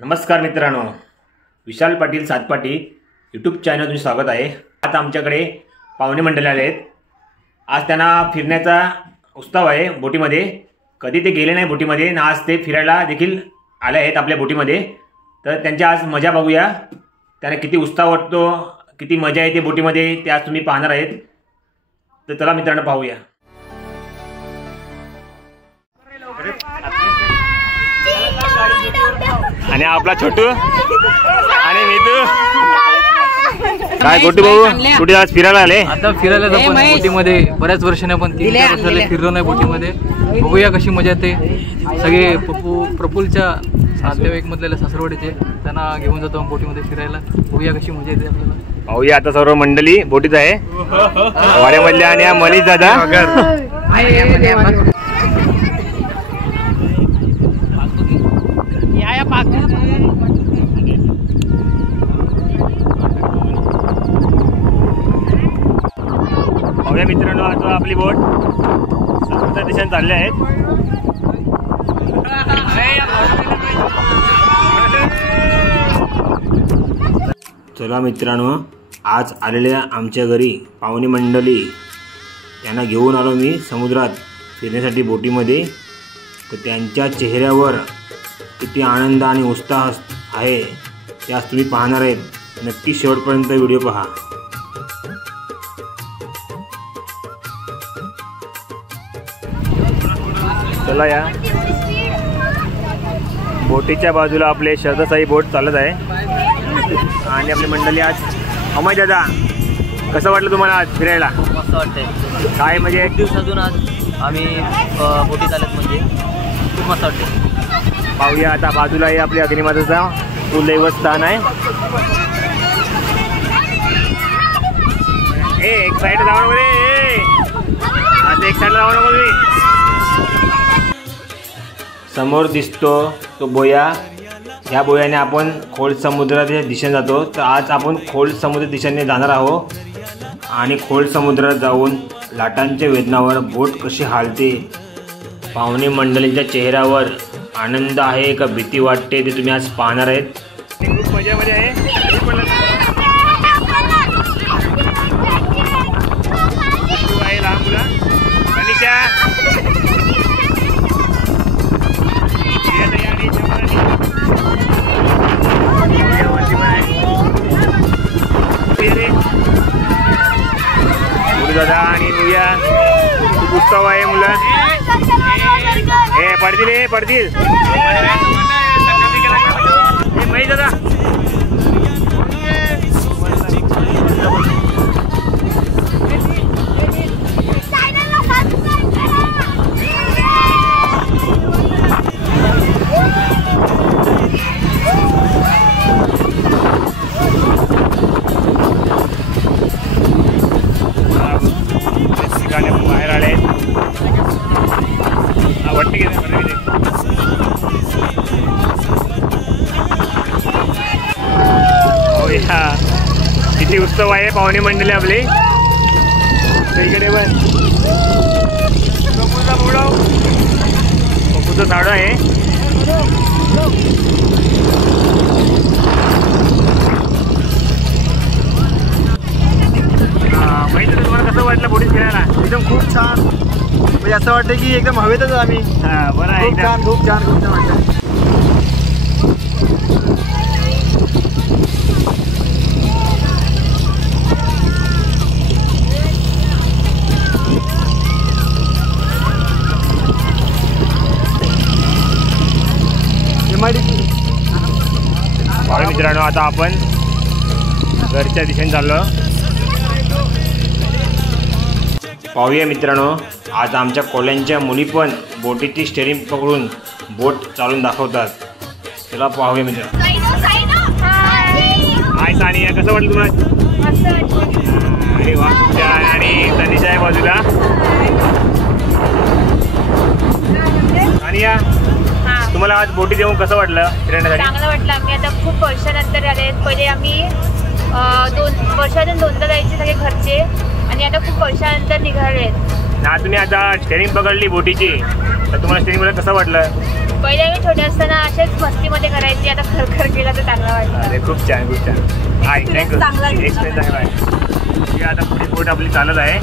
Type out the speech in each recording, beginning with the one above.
नमस्कार मित्रांनो, Vishal Patil Satpati YouTube channel तुमचे स्वागत आहे। आज आमच्याकडे पाहुणे मंडळी आले आहेत। आज त्यांना फिरण्याचा उत्सव आहे बोटीमध्ये। कधी ते गेले नाही बोटीमध्ये ना, आज ते फिरायला देखील आले आहेत आपल्या बोटीमध्ये। तर त्यांची आज मजा बघूया, त्यांना किती उत्साह वाटतो, किती मजा येते बोटीमध्ये ते आज तुम्ही पाहणार आहेत। तर चला मित्रांनो पाहूया। आणि आपला छोटू आणि मीतू काय गोटू भाऊ कुठे आज फिरायला आले? आता फिरायला जातो बोटीमध्ये। बऱ्याच वर्षांनी आपण 3-4 वर्षाला फिरलो नाही बोटीमध्ये। बघूया कशी मजा येते। सगळे प्रफुल्लच्या नातेवाईक मधले सासरवाडीचे त्यांना घेऊन जातो बोटीमध्ये फिरायला। बघूया कशी मजा येते आपल्याला। पाहूया आता सर्व मंडळी बोटीत आहे, वाड्यामधल्या आणि मनीष दादा। पाहूया मित्रांनो, आता आपली बोट समुद्र दिशेने चालले आहेत। चला मित्रांनो, आज आलेल्या आमच्या घरी पाहुणे मंडळी त्यांना घेऊन आलो मी समुद्रात फिरण्यासाठी बोटीमध्ये। तर त्यांच्या चेहऱ्यावर किती आनंद आणि उत्साह आहे ते आज तुम्ही पाहणार आहेत। नक्की शेवटपर्यंत व्हिडिओ पहा। चला या बोटीच्या बाजूला आपले शरदासाई बोट चालत आहे आणि आपली मंडळी आज। अमय दादा, कसं वाटलं तुम्हाला आज फिरायला? मस्त वाटतंय। काय म्हणजे 1 दिवसातून आज आम्ही बोटीत आलेत, म्हणजे खूप मस्त वाटते। पाहूया आता बाजूला आहे आपल्या अग्निमाताचा कुलदैवत स्थान आहे। एक साईड जाऊ नको, आता एक साईड जाऊ नको तुम्ही। समोर दिसतो तो बोया, ह्या बोयाने आपण खोल समुद्राच्या दिशेने जातो। तर आज आपण खोल समुद्र दिशेने जाणार आहोत आणि खोल समुद्रात जाऊन लाटांच्या वेदनावर बोट कशी हालते, पाहुणे मंडळींच्या चेहऱ्यावर आनंद आहे का भीती वाटते ते तुम्ही आज पाहणार आहेत। खूप मजा आहे। लहान मुलं मनीषा दादा आणि भूया खूप उत्सव आहे। मुलं पडतील महेश दादा। बाहेर आले वाटते किती उत्सव आहे पाहुणे मंडळी आपली। इकडे पण पप्पूचं झाड आहे। माहिती तुम्हाला कसं वाटलं बोटीत फिरायला? एकदम खूप छान, म्हणजे असं वाटतं की एकदम हवेतच आम्ही। बरं आहे, खूप छान वाटतं। मित्रांनो, आता आपण घरच्या दिशेने चाललो। पाहूया मित्रांनो, आज आमच्या कोल्यांच्या मुली पण बोटीची स्टेरिंग पकडून बोट चालून दाखवतात। चला पाहूया मित्रांनो। हाय सानिया, कसं वाटलं तुम्हाला? अरे वा, आणि तनिषा आहे बाजूला। सानिया, तुम्हाला आज बोटीत येऊन कसं वाटलं फिरण्यासाठी? चांगलं वाटलं। आम्ही आता खूप वर्षानंतर आले। पहिले आम्ही 2 वर्षातून 2दा जायचे सगळे घरचे, आणि आता खूप वर्षानंतर निघाले। ना तुम्ही आता स्टेरिंग पकडली बोटीची, तर तुम्हाला स्टेरिंग मध्ये कसं वाटलं? पहिले आम्ही छोटे असताना असेच मस्तीमध्ये करायचो। करायची, आता खरखर केला तर चांगला वाटतं. अरे खूप छान खूप छान. Hi thank you. चांगला दिसला. एक्सपिरियन्स चांगला आहे. ही आता पुढे बोट आपली चालत आहे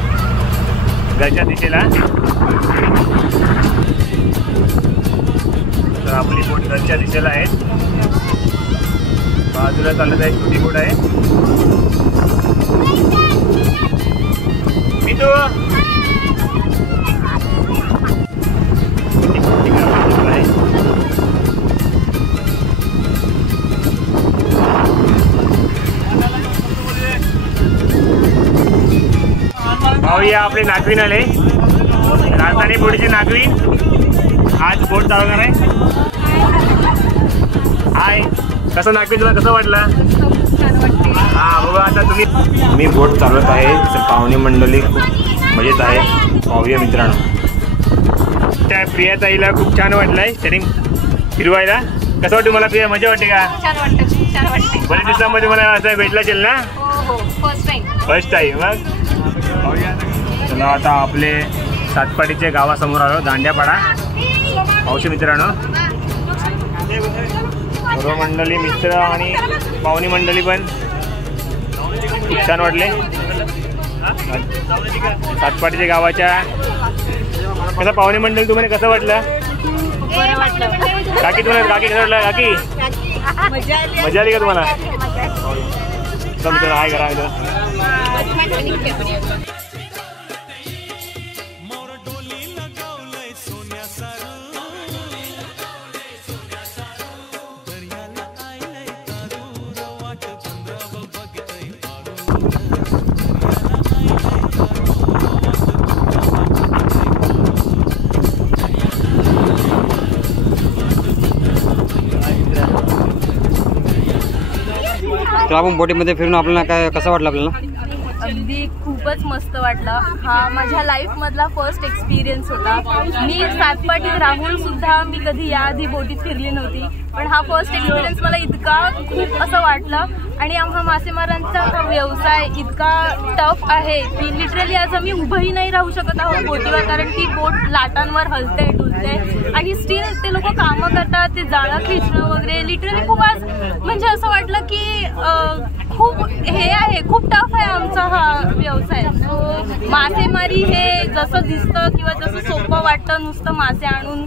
घरच्या दिशेला. तर आपली बोट घरच्या दिशेला आहे. बाजूला चालत आहे छोटी बोट आहे. मी तो भाऊया आपले नागवीन आले. राजधानी बोटीची नागवीन आज बोट चालवणार आहे. हाय कसं नागवीन तुला कसं वाटलं? हा बाबा आता तुम्ही बोट चालवत आहे. पाहुणे मंडळी खूप मजेत आहे. पाहूया मित्रांनो. त्या प्रियाताईला खूप छान वाटलंय सेटिंग फिरवायला. कसं वाटतं मला प्रिया? मजा वाटते का? छान वाटतं, खूप छान वाटतं. बरेच दिवसांमध्ये मला असं भेटला असेल ना? हो फर्स्ट टाइम. First time. मग चला आता आपले सातपाडीच्या गावासमोर आलो. दांड्यापाडा पावशी मित्रांनो. सर्व मंडळी मित्र आणि पाहुणी मंडळी पण खूप छान वाटले. सातपाडीच्या गावाच्या कसं पाहुणे मंडळी तुम्हाला कसं वाटलं? बरं वाटलं. काकी तुम्हाला काकी कसं वाटलं? काकी मजा आली का तुम्हाला? मित्र हाय करा मित्र. तर आपण बोटीमध्ये फिरून आपल्याला काय कसं वाटलं आपल्याला? अगदी खूपच मस्त वाटलं. हा माझ्या लाईफमधला फर्स्ट एक्सपिरियन्स होता. मी सातपाटीत राहून सुद्धा मी कधी याआधी बोटीत फिरली नव्हती, पण हा फर्स्ट एक्सपिरियन्स मला इतका खूप असं वाटलं. आणि हा मासेमारांचा हा व्यवसाय इतका टफ आहे की लिटरली आज आम्ही उभंही नाही राहू शकत आहोत बोटीवर, कारण की बोट लाटांवर हलते डुलते आणि स्टील ते लोक कामं करतात. ते जाळं खिचणं वगैरे लिटरली खूप आज म्हणजे असं वाटलं की खूप हे आहे, खूप टफ आहे आमचा हा व्यवसाय. सो मासेमारी हे जसं दिसतं किंवा जसं सोपं वाटतं, नुसतं मासे आणून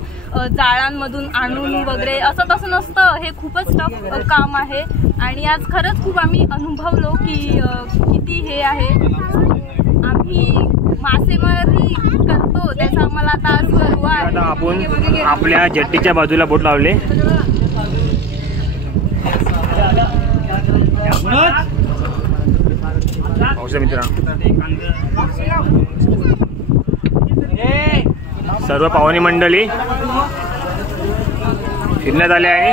जाळांमधून आणून वगैरे असं तसं नसतं. हे खूपच टफ काम आहे आणि आज खरंच खूप आम्ही अनुभवलो की किती हे आहे. आम्ही मासेमारी करतो त्याचा आम्हाला आता आज गर्व आहे. आता आपण आपल्या जेट्टीच्या बाजूला बोट लावले. मित्रांनो सर्व पाहुणी मंडळी फिरण्यात आले आहे.